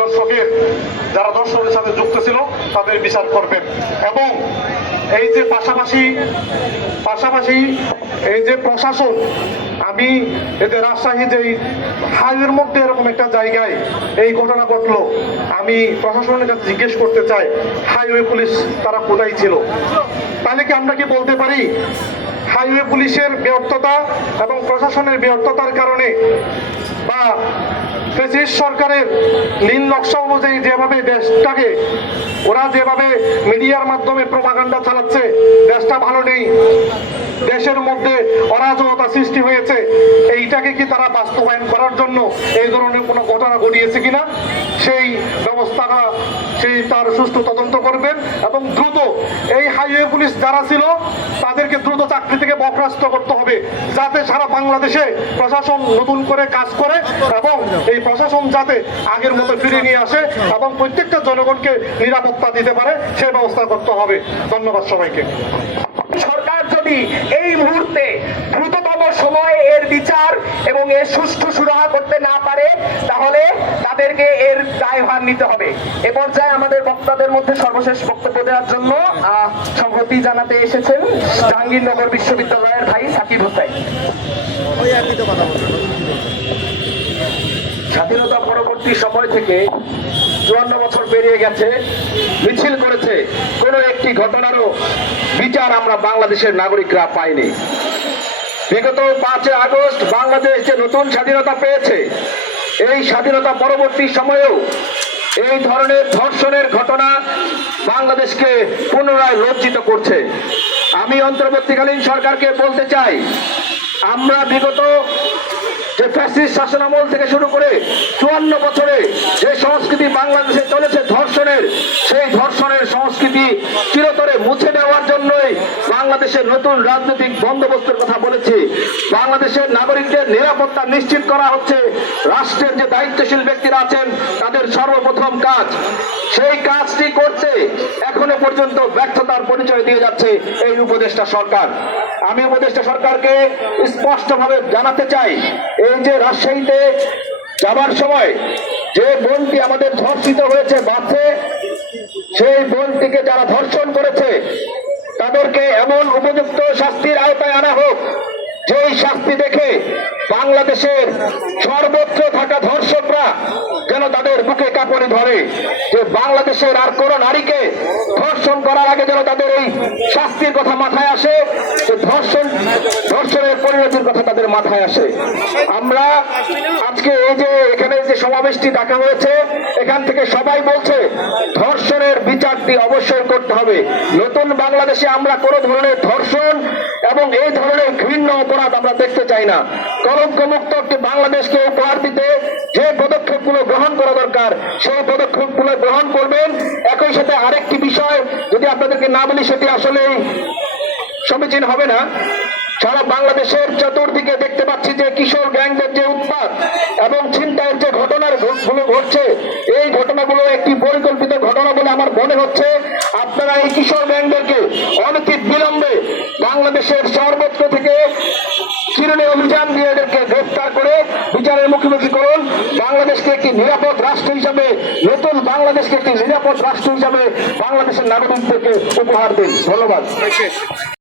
দর্শকের যারা দর্শকের সাথে যুক্ত ছিল, তাদের বিচার করবেন। এবং এই যে পাশাপাশি পাশাপাশি এই যে প্রশাসন, আমি এতে রাজশাহী যে হাইওয়ের মধ্যে এরকম একটা জায়গায় এই ঘটনা ঘটলো, আমি প্রশাসনের কাছে জিজ্ঞেস করতে চাই, হাইওয়ে পুলিশ তারা কোথায় ছিল? তাহলে কি আমরা কি বলতে পারি? হাইওয়ে পুলিশের ব্যর্থতা এবং প্রশাসনের ব্যর্থতার কারণে বা ফেসিস সরকারের নীল নকশা অনুযায়ী যেভাবে দেশটাকে, ওরা যেভাবে মিডিয়ার মাধ্যমে প্রমাগান্ডা চালাচ্ছে, দেশটা ভালো নেই। দেশের মধ্যে অরাজকতা সৃষ্টি হয়েছে, এইটাকে কি তারা বাস্তবায়ন করার জন্য এই ধরনের কোনো ঘটনা ঘটিয়েছে কিনা? সেই ব্যবস্থাটা, সেই তার সুষ্ঠু তদন্ত করবেন এবং দ্রুত এই হাইওয়ে পুলিশ যারা ছিল, তাদেরকে দ্রুত চাকরি থেকে বরখাস্ত করতে হবে, যাতে সারা বাংলাদেশে প্রশাসন নতুন করে কাজ করে এবং এই প্রশাসন যাতে আগের মতো ফিরে নিয়ে আসে এবং প্রত্যেকটা জনগণকে নিরাপত্তা দিতে পারে, সে ব্যবস্থা করতে হবে। ধন্যবাদ সবাইকে। সরকার এই মুহূর্তে দ্রুততম সময়ে এর বিচার এবং এর সুষ্ঠু সুরাহা করতে না পারে, তাহলে তাদেরকে এর দায়ভার নিতে হবে। এ পর্যায়ে আমাদের বক্তাদের মধ্যে সর্বশেষ বক্তব্য দেওয়ার জন্য সংহতি জানাতে এসেছেন জাহাঙ্গীরনগর বিশ্ববিদ্যালয়ের ভাই সাকিব হোসেন। স্বাধীনতা পরবর্তী সময় থেকে চুয়ান্ন বছর পেরিয়ে গেছে, মিছিল করেছে। কোনো ঘটনারও বিচার আমরা বাংলাদেশের নাগরিকরা পাইনি। বিগত পাঁচই আগস্ট বাংলাদেশ যে নতুন স্বাধীনতা পেয়েছে, এই স্বাধীনতা পরবর্তী সময়েও এই ধরনের ধর্ষণের ঘটনা বাংলাদেশকে পুনরায় লজ্জিত করছে। আমি অন্তর্বর্তীকালীন সরকারকে বলতে চাই, আমরা বিগত ফ্যাসিস্ট শাসনামল থেকে শুরু করে চুয়ান্ন বছরে যে সংস্কৃতি বাংলাদেশে চলেছে ধর্ষণের, সেই ধর্ষণের সংস্কৃতি চিরতরে মুছে দেওয়ার জন্যই বাংলাদেশের নতুন রাজনৈতিক বন্দোবস্তের কথা বলেছি। বাংলাদেশের নাগরিকদের নিরাপত্তা নিশ্চিত করা হচ্ছে। রাষ্ট্রের যে দায়িত্বশীল ব্যক্তিরা আছেন, তাদের সর্বপ্রথম কাজ সেই কাজটি করতে এখনও পর্যন্ত ব্যর্থতার পরিচয় দিয়ে যাচ্ছে এই উপদেষ্টা সরকার। আমি উপদেষ্টা সরকারকে স্পষ্টভাবে জানাতে চাই, এই যে রাজশাহীতে যাবার সময় যে বোনটি আমাদের ধর্ষিত হয়েছে বাসে সেই বোনটিকে যারা ধর্ষণ করেছে, তাদেরকে এমন উপযুক্ত শাস্তির আওতায় আনা হোক, যেই শাস্তি দেখে বাংলাদেশের সর্বত্র থাকা ধর্ষকরা যেন তাদের বুকে কাপড়ে ধরে, যে বাংলাদেশের আর কোন নারীকে ধর্ষণ করার আগে যেন তাদের এই শাস্তির কথা মাথায় আসে, যে ধর্ষণ, ধর্ষণের পরিণতির কথা মাথায় আসে। আমরা আজকে এই যে এখানে যে সমাবেশটি ডাকা হয়েছে, এখান থেকে সবাই বলছে, ধর্ষণের বিচারটি অবশ্যই করতে হবে। নতুন বাংলাদেশে আমরা কোন ধরনের ধর্ষণ এবং এই ধরনের ঘৃণ্য অপরাধ আমরা দেখতে চাই না। কলঙ্ক মুক্ত একটি বাংলাদেশকে উপহার দিতে যে পদক্ষেপগুলো গ্রহণ করা দরকার, সেই পদক্ষেপগুলো গ্রহণ করবেন। একই সাথে আরেকটি বিষয়, যদি আপনাদেরকে না বলি, সেটি আসলে সমীচীন হবে না। সারা বাংলাদেশের চতুর্দিকে দেখতে পাচ্ছি যে কিশোর গ্যাংদের যে উৎপাত এবং ছিনতাইয়ের যে ঘটনারগুলো ঘটছে, এই ঘটনাগুলো একটি পরিকল্পিত ঘটনা বলে আমার মনে হচ্ছে। আপনারা এই কিশোর গ্যাংদেরকে অনতিত বিলম্বে বাংলাদেশের সর্বত্র থেকে চিরুনি অভিযান দিয়ে এদেরকে গ্রেফতার করে বিচারের মুখোমুখি করুন। বাংলাদেশকে একটি নিরাপদ রাষ্ট্র হিসাবে, নতুন বাংলাদেশকে একটি নিরাপদ রাষ্ট্র হিসাবে বাংলাদেশের নাগরিকদেরকে উপহার দিন। ধন্যবাদ।